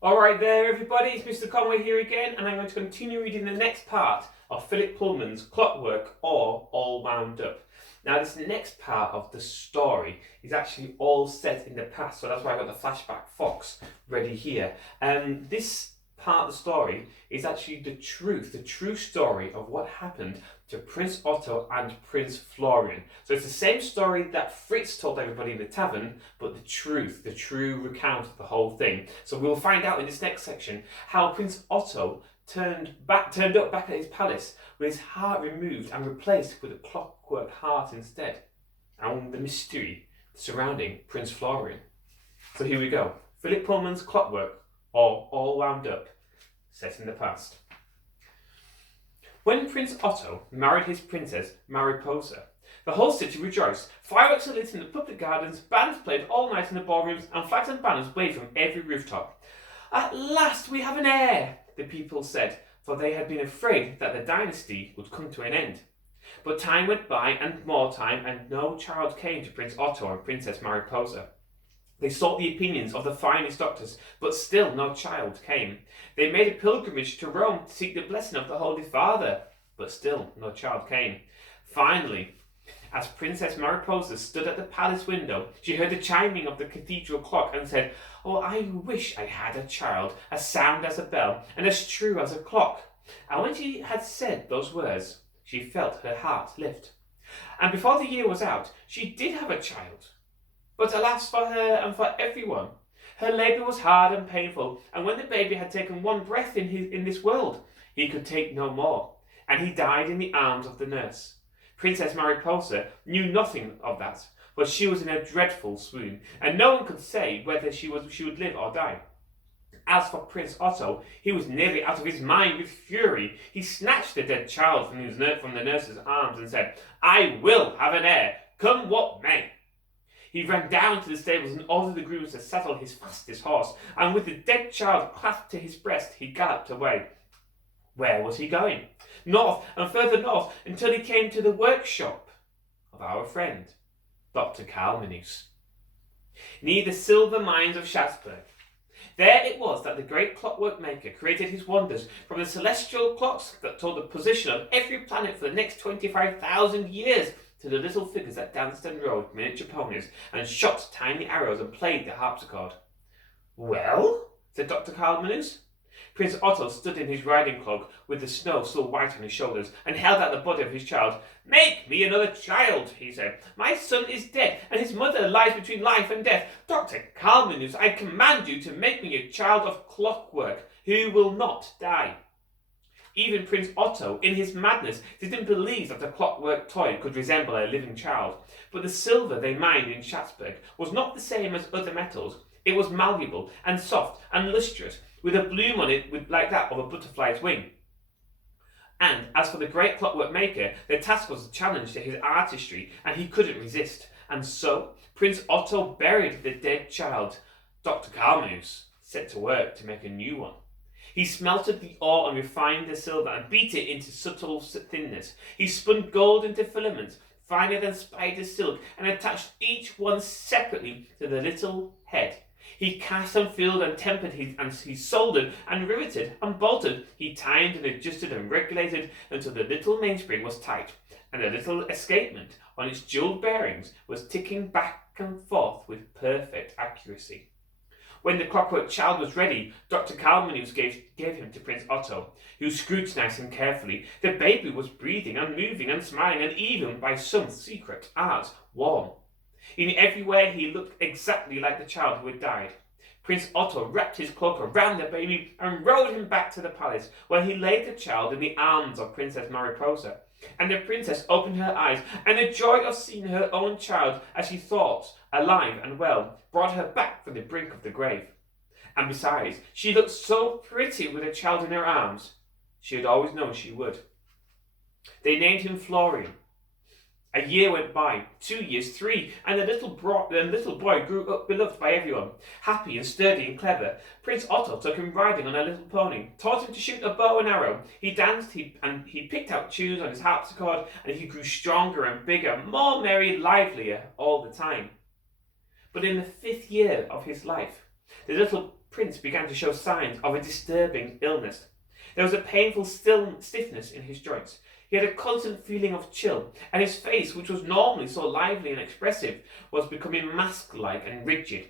Alright there everybody, it's Mr. Conway here again, and I'm going to continue reading the next part of Philip Pullman's Clockwork or All Wound Up. Now this next part of the story is actually all set in the past, so that's why I've got the flashback fox ready here. This part of the story is actually the true story of what happened to Prince Otto and Prince Florian. So it's the same story that Fritz told everybody in the tavern, but the true recount of the whole thing. So we'll find out in this next section how Prince Otto turned up back at his palace with his heart removed and replaced with a clockwork heart instead, and the mystery surrounding Prince Florian. So here we go. Philip Pullman's Clockwork, or All Wound Up, set in the past. When Prince Otto married his princess Mariposa, the whole city rejoiced. Fireworks were lit in the public gardens, bands played all night in the ballrooms, and flags and banners waved from every rooftop. "At last we have an heir," the people said, for they had been afraid that the dynasty would come to an end. But time went by, and more time, and no child came to Prince Otto and Princess Mariposa. They sought the opinions of the finest doctors, but still no child came. They made a pilgrimage to Rome to seek the blessing of the Holy Father, but still no child came. Finally, as Princess Mariposa stood at the palace window, she heard the chiming of the cathedral clock and said, "Oh, I wish I had a child, as sound as a bell and as true as a clock." And when she had said those words, she felt her heart lift. And before the year was out, she did have a child. But alas for her and for everyone. Her labour was hard and painful, and when the baby had taken one breath in this world, he could take no more, and he died in the arms of the nurse. Princess Mariposa knew nothing of that, but she was in a dreadful swoon, and no one could say whether she would live or die. As for Prince Otto, he was nearly out of his mind with fury. He snatched the dead child from the nurse's arms and said, "I will have an heir, come what may." He ran down to the stables and ordered the grooms to saddle his fastest horse, and with the dead child clasped to his breast, he galloped away. Where was he going? North and further north, until he came to the workshop of our friend, Dr. Kalmanus, near the silver mines of Schatzberg. There it was that the great clockwork maker created his wonders, from the celestial clocks that told the position of every planet for the next 25,000 years, to the little figures that danced and rode miniature ponies and shot tiny arrows and played the harpsichord. "Well?" said Dr. Kalmanus. Prince Otto stood in his riding cloak, with the snow still white on his shoulders, and held out the body of his child. "Make me another child," he said. "My son is dead, and his mother lies between life and death. Dr. Kalmanus, I command you to make me a child of clockwork, who will not die." Even Prince Otto, in his madness, didn't believe that a clockwork toy could resemble a living child. But the silver they mined in Schatzberg was not the same as other metals. It was malleable and soft and lustrous, with a bloom on it like that of a butterfly's wing. And as for the great clockwork maker, the task was a challenge to his artistry, and he couldn't resist. And so Prince Otto buried the dead child. Dr. Kalmanus set to work to make a new one. He smelted the ore and refined the silver and beat it into subtle thinness. He spun gold into filaments, finer than spider silk, and attached each one separately to the little head. He cast and filled and tempered, he soldered and riveted and bolted. He timed and adjusted and regulated until the little mainspring was tight, and the little escapement on its jeweled bearings was ticking back and forth with perfect accuracy. When the clockwork child was ready, Dr. Kalmanus gave him to Prince Otto, who scrutinized him carefully. The baby was breathing and moving and smiling, and even, by some secret art, warm. In every way he looked exactly like the child who had died. Prince Otto wrapped his cloak around the baby and rode him back to the palace, where he laid the child in the arms of Princess Mariposa. And the princess opened her eyes, and the joy of seeing her own child, as she thought, alive and well, brought her back from the brink of the grave. And besides, she looked so pretty with a child in her arms. She had always known she would. They named him Florian. A year went by, 2 years, 3, and the little boy grew up beloved by everyone, happy and sturdy and clever. Prince Otto took him riding on a little pony, taught him to shoot a bow and arrow. He danced, he picked out tunes on his harpsichord, and he grew stronger and bigger, more merry, livelier all the time. But in the 5th year of his life, the little prince began to show signs of a disturbing illness. There was a painful stiffness in his joints. He had a constant feeling of chill, and his face, which was normally so lively and expressive, was becoming mask-like and rigid.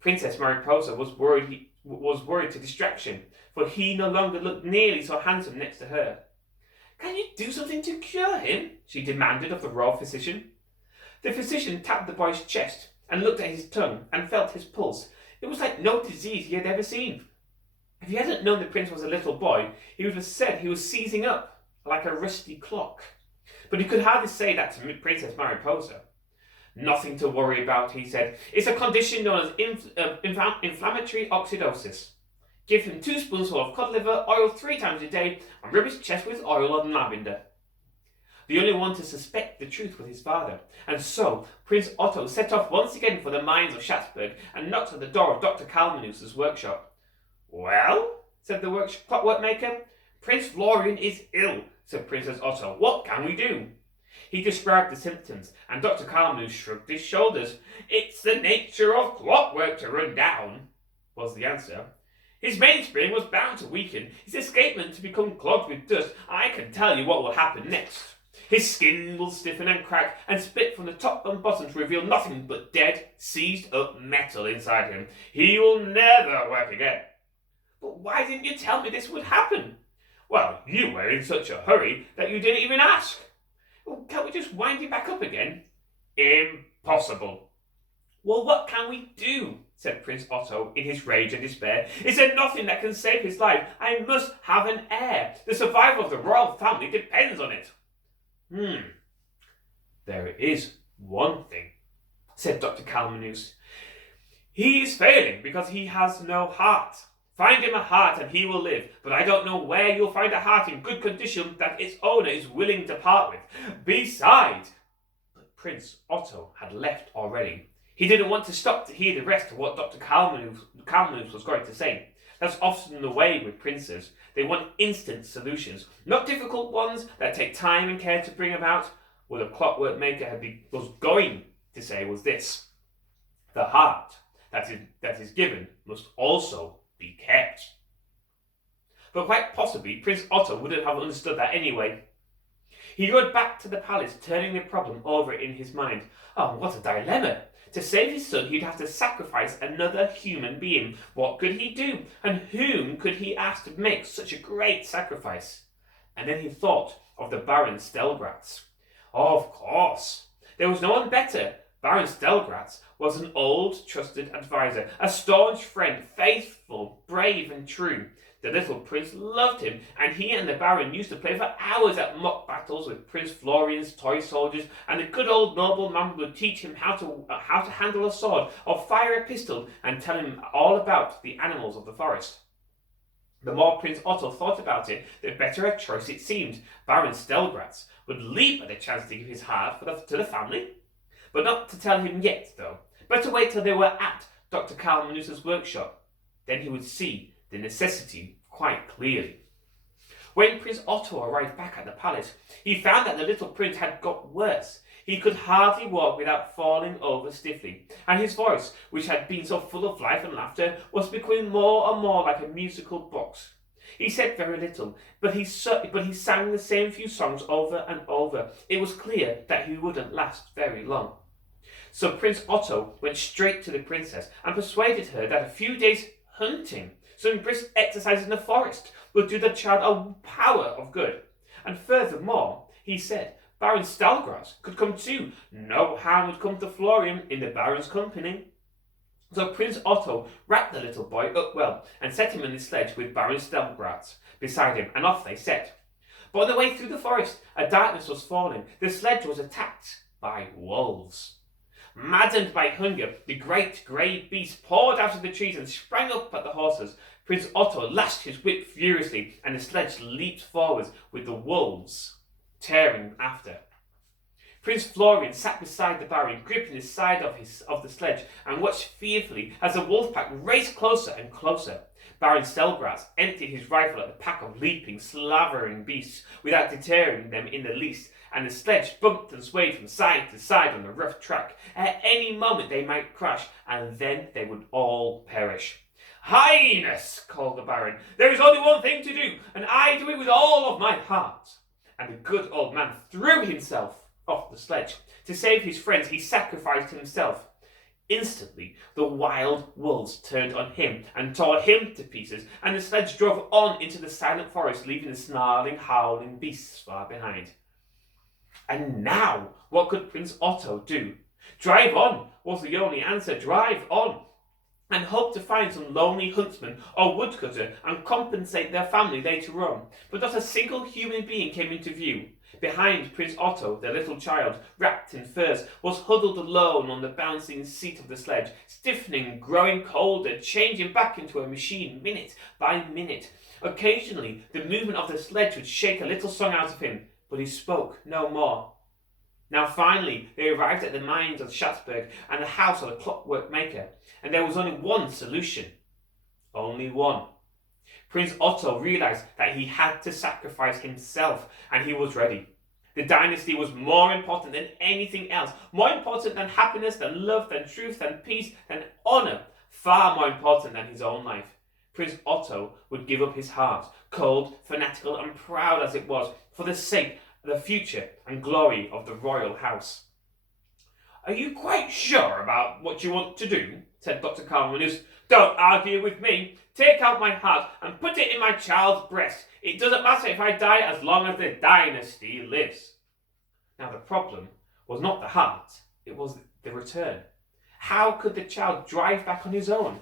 Princess Mariposa was worried to distraction, for he no longer looked nearly so handsome next to her. "Can you do something to cure him?" she demanded of the royal physician. The physician tapped the boy's chest and looked at his tongue and felt his pulse. It was like no disease he had ever seen. If he hadn't known the prince was a little boy, he would have said he was seizing up like a rusty clock. But he could hardly say that to Princess Mariposa. "Nothing to worry about," he said. "It's a condition known as inflammatory oxidosis. Give him 2 spoonsful of cod liver oil 3 times a day and rub his chest with oil and lavender." The only one to suspect the truth was his father, and so Prince Otto set off once again for the mines of Schatzberg and knocked at the door of Dr. Kalmanus's workshop. "Well," said the clockwork maker. "Prince Florian is ill," said Princess Otto. "What can we do?" He described the symptoms, and Dr. Kalmanus shrugged his shoulders. "It's the nature of clockwork to run down," was the answer. "His mainspring was bound to weaken, his escapement to become clogged with dust. I can tell you what will happen next. His skin will stiffen and crack and split from the top and bottom to reveal nothing but dead, seized up metal inside him. He will never work again." "But why didn't you tell me this would happen?" "Well, you were in such a hurry that you didn't even ask." "Well, can't we just wind him back up again?" "Impossible." "Well, what can we do?" said Prince Otto in his rage and despair. "Is there nothing that can save his life? I must have an heir. The survival of the royal family depends on it." "There is one thing," said Dr. Kalmanus. "He is failing because he has no heart. Find him a heart and he will live, but I don't know where you'll find a heart in good condition that its owner is willing to part with. Besides—" But Prince Otto had left already. He didn't want to stop to hear the rest of what Dr. Kalmanus was going to say. That's often the way with princes. They want instant solutions, not difficult ones that take time and care to bring about. What the clockwork maker was going to say was this: the heart that is given must also be kept. But quite possibly Prince Otto wouldn't have understood that anyway. He rode back to the palace, turning the problem over in his mind. Oh, what a dilemma! To save his son, he'd have to sacrifice another human being. What could he do? And whom could he ask to make such a great sacrifice? And then he thought of the Baron Stelgratz. Of course, there was no one better. Baron Stelgratz was an old, trusted advisor, a staunch friend, faithful, brave and true. The little prince loved him, and he and the Baron used to play for hours at mock battles with Prince Florian's toy soldiers, and the good old nobleman would teach him how to handle a sword or fire a pistol and tell him all about the animals of the forest. The more Prince Otto thought about it, the better a choice it seemed. Baron Stelgratz would leap at the chance to give his heart to the family. But not to tell him yet, though. Better wait till they were at Dr. Kalmanus's workshop. Then he would see the necessity quite clearly. When Prince Otto arrived back at the palace, he found that the little prince had got worse. He could hardly walk without falling over stiffly, and his voice, which had been so full of life and laughter, was becoming more and more like a musical box. He said very little, but he sang the same few songs over and over. It was clear that he wouldn't last very long. So Prince Otto went straight to the princess and persuaded her that a few days hunting, some brisk exercise in the forest, would do the child a power of good. And furthermore, he said, Baron Stelgratz could come too. No harm would come to Florian in the Baron's company. So Prince Otto wrapped the little boy up well and set him in his sledge with Baron Stelgratz beside him, and off they set. But on the way through the forest, a darkness was falling. The sledge was attacked by wolves. Maddened by hunger, the great grey beast poured out of the trees and sprang up at the horses. Prince Otto lashed his whip furiously, and the sledge leaped forwards with the wolves tearing after. Prince Florian sat beside the Baron, gripping the side of the sledge, and watched fearfully as the wolf pack raced closer and closer. Baron Stelgratz emptied his rifle at the pack of leaping, slavering beasts without deterring them in the least, and the sledge bumped and swayed from side to side on the rough track. At any moment they might crash, and then they would all perish. "Highness," called the Baron, "there is only one thing to do, and I do it with all of my heart." And the good old man threw himself off the sledge. To save his friends, he sacrificed himself. Instantly, the wild wolves turned on him and tore him to pieces, and the sledge drove on into the silent forest, leaving the snarling, howling beasts far behind. And now, what could Prince Otto do? Drive on was the only answer. Drive on, and hope to find some lonely huntsman or woodcutter and compensate their family later on. But not a single human being came into view. Behind Prince Otto, the little child, wrapped in furs, was huddled alone on the bouncing seat of the sledge, stiffening, growing colder, changing back into a machine minute by minute. Occasionally, the movement of the sledge would shake a little song out of him, but he spoke no more. Now finally, they arrived at the mines of Schatzberg and the house of the clockwork maker, and there was only one solution. Only one. Prince Otto realized that he had to sacrifice himself, and he was ready. The dynasty was more important than anything else, more important than happiness, than love, than truth, than peace, than honor, far more important than his own life. Prince Otto would give up his heart, cold, fanatical, and proud as it was, for the sake of the future and glory of the royal house. "Are you quite sure about what you want to do?" said Dr. Conway. "Don't argue with me. Take out my heart and put it in my child's breast. It doesn't matter if I die as long as the dynasty lives." Now the problem was not the heart, it was the return. How could the child drive back on his own?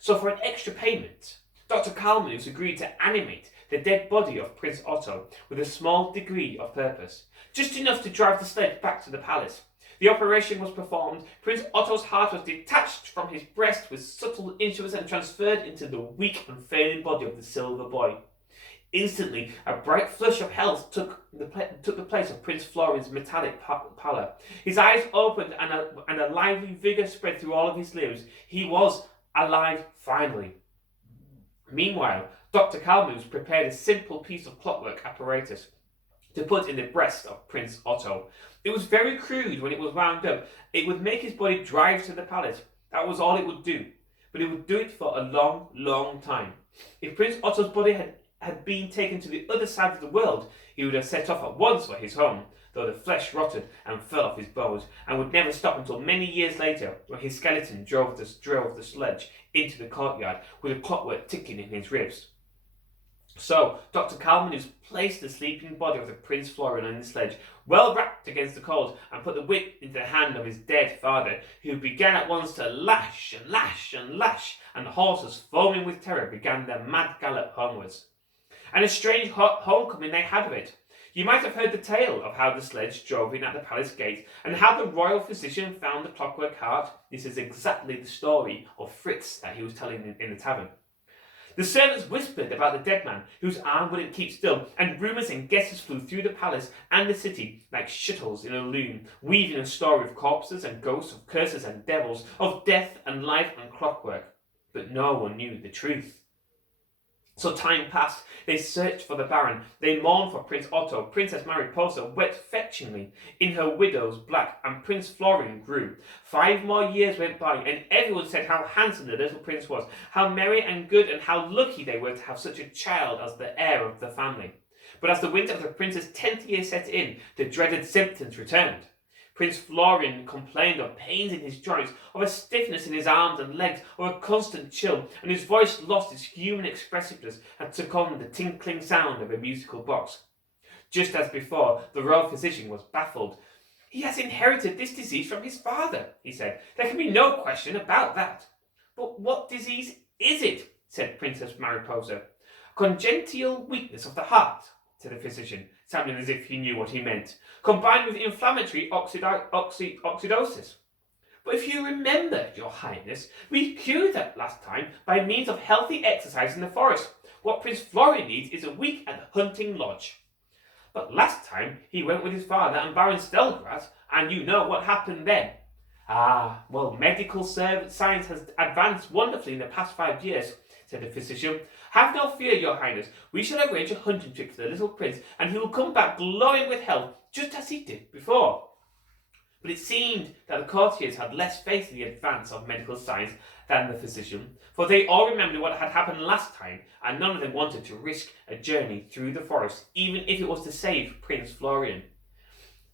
So for an extra payment, Dr. Kalmanus agreed to animate the dead body of Prince Otto with a small degree of purpose, just enough to drive the sledge back to the palace. The operation was performed. Prince Otto's heart was detached from his breast with subtle instruments and transferred into the weak and failing body of the silver boy. Instantly, a bright flush of health took the place of Prince Florin's metallic pallor. His eyes opened and a lively vigour spread through all of his limbs. He was alive finally. Meanwhile, Dr. Kalmus prepared a simple piece of clockwork apparatus to put in the breast of Prince Otto. It was very crude when it was wound up. It would make his body drive to the palace. That was all it would do. But it would do it for a long, long time. If Prince Otto's body had been taken to the other side of the world, he would have set off at once for his home, though the flesh rotted and fell off his bones, and would never stop until many years later, when his skeleton drove the sledge into the courtyard with the clockwork ticking in his ribs. So, Dr. Kalmanus placed the sleeping body of the Prince Florin on the sledge, well wrapped against the cold, and put the whip into the hand of his dead father, who began at once to lash and lash and lash, and the horses, foaming with terror, began their mad gallop homewards. And a strange homecoming they had of it. You might have heard the tale of how the sledge drove in at the palace gate, and how the royal physician found the clockwork heart. This is exactly the story of Fritz that he was telling in the tavern. The servants whispered about the dead man, whose arm wouldn't keep still, and rumours and guesses flew through the palace and the city like shuttles in a loom, weaving a story of corpses and ghosts, of curses and devils, of death and life and clockwork. But no one knew the truth. So time passed. They searched for the Baron. They mourned for Prince Otto. Princess Mariposa wept fetchingly in her widow's black, and Prince Florin grew. 5 more years went by, and everyone said how handsome the little prince was, how merry and good, and how lucky they were to have such a child as the heir of the family. But as the winter of the prince's 10th year set in, the dreaded symptoms returned. Prince Florin complained of pains in his joints, of a stiffness in his arms and legs, of a constant chill, and his voice lost its human expressiveness and took on the tinkling sound of a musical box. Just as before, the royal physician was baffled. "He has inherited this disease from his father," he said. "There can be no question about that." "But what disease is it?" said Princess Mariposa. "Congenital weakness of the heart," said the physician, sounding as if he knew what he meant, "combined with inflammatory oxidosis. But if you remember, Your Highness, we cured that last time by means of healthy exercise in the forest. What Prince Florin needs is a week at the hunting lodge." "But last time he went with his father and Baron Stelgrat, and you know what happened then." "Ah, well, medical science has advanced wonderfully in the past 5 years, said the physician. "Have no fear, Your Highness. We shall arrange a hunting trip for the little prince, and he will come back glowing with health, just as he did before." But it seemed that the courtiers had less faith in the advance of medical science than the physician, for they all remembered what had happened last time, and none of them wanted to risk a journey through the forest, even if it was to save Prince Florian.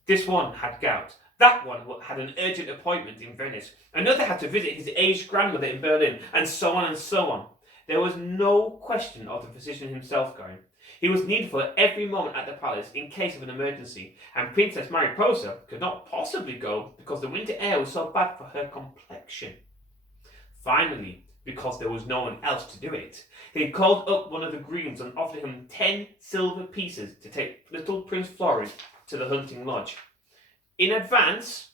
This one had gout. That one had an urgent appointment in Venice. Another had to visit his aged grandmother in Berlin, and so on and so on. There was no question of the physician himself going. He was needful at every moment at the palace in case of an emergency, and Princess Mariposa could not possibly go because the winter air was so bad for her complexion. Finally, because there was no one else to do it, he called up one of the grooms and offered him 10 silver pieces to take little Prince Florian to the hunting lodge. In advance,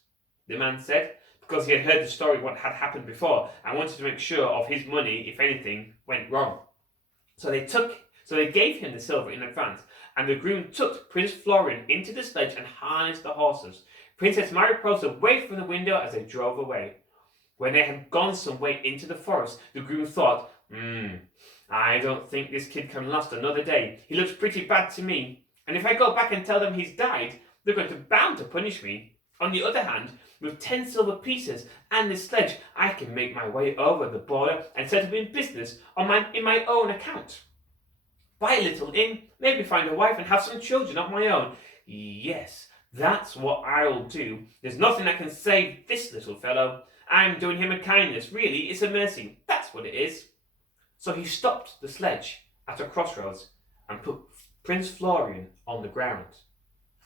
the man said, because he had heard the story of what had happened before and wanted to make sure of his money if anything went wrong. So they gave him the silver in advance, and the groom took Prince Florian into the sledge and harnessed the horses. Princess Mariposa waved from the window as they drove away. When they had gone some way into the forest, the groom thought, I don't think this kid can last another day. He looks pretty bad to me, and if I go back and tell them he's died, they're going to bound to punish me. On the other hand, with 10 silver pieces and this sledge, I can make my way over the border and set up in business in my own account. Buy a little inn, maybe find a wife and have some children of my own. Yes, that's what I'll do. There's nothing that can save this little fellow. I'm doing him a kindness. Really, it's a mercy. That's what it is. So he stopped the sledge at a crossroads and put Prince Florian on the ground.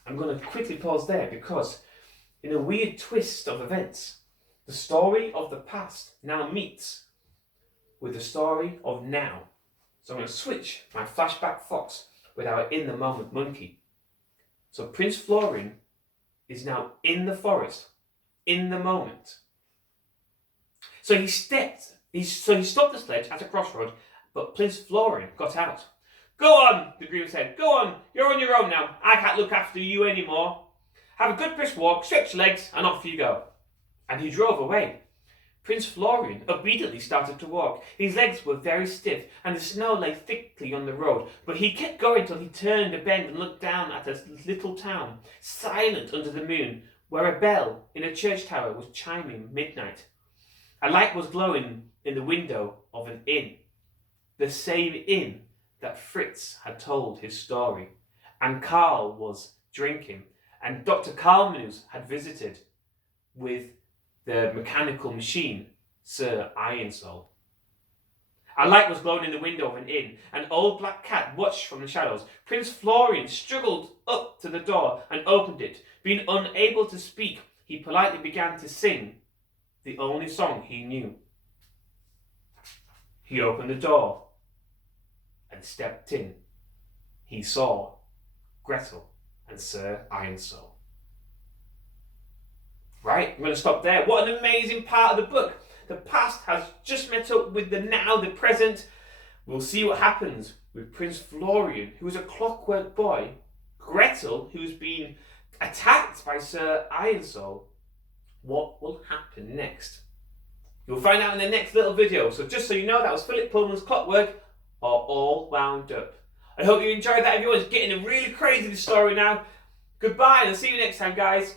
I'm going to quickly pause there because in a weird twist of events, the story of the past now meets with the story of now. So I'm going to switch my flashback fox with our in-the-moment monkey. So Prince Florian is now in the forest, in the moment. So he stopped the sledge at a crossroad, but Prince Florian got out. Go on, the groom said. Go on, you're on your own now. I can't look after you anymore. Have a good brisk walk, stretch your legs, and off you go. And he drove away. Prince Florian obediently started to walk. His legs were very stiff, and the snow lay thickly on the road, but he kept going till he turned a bend and looked down at a little town, silent under the moon, where a bell in a church tower was chiming midnight. A light was glowing in the window of an inn, the same inn that Fritz had told his story, and Karl was drinking, and Dr. Kalmanus had visited with the mechanical machine, Sir Ironsoul. A light was glowing in the window of an inn. An old black cat watched from the shadows. Prince Florian struggled up to the door and opened it. Being unable to speak, he politely began to sing the only song he knew. He opened the door and stepped in. He saw Gretel and Sir Ironsoul. Right, I'm going to stop there. What an amazing part of the book. The past has just met up with the now, the present. We'll see what happens with Prince Florian, who is a clockwork boy, Gretel, who's been attacked by Sir Ironsoul. What will happen next? You'll find out in the next little video. So just so you know, that was Philip Pullman's Clockwork, are all wound up. I hope you enjoyed that. Everyone's getting really crazy this story now. Goodbye and I'll see you next time, guys.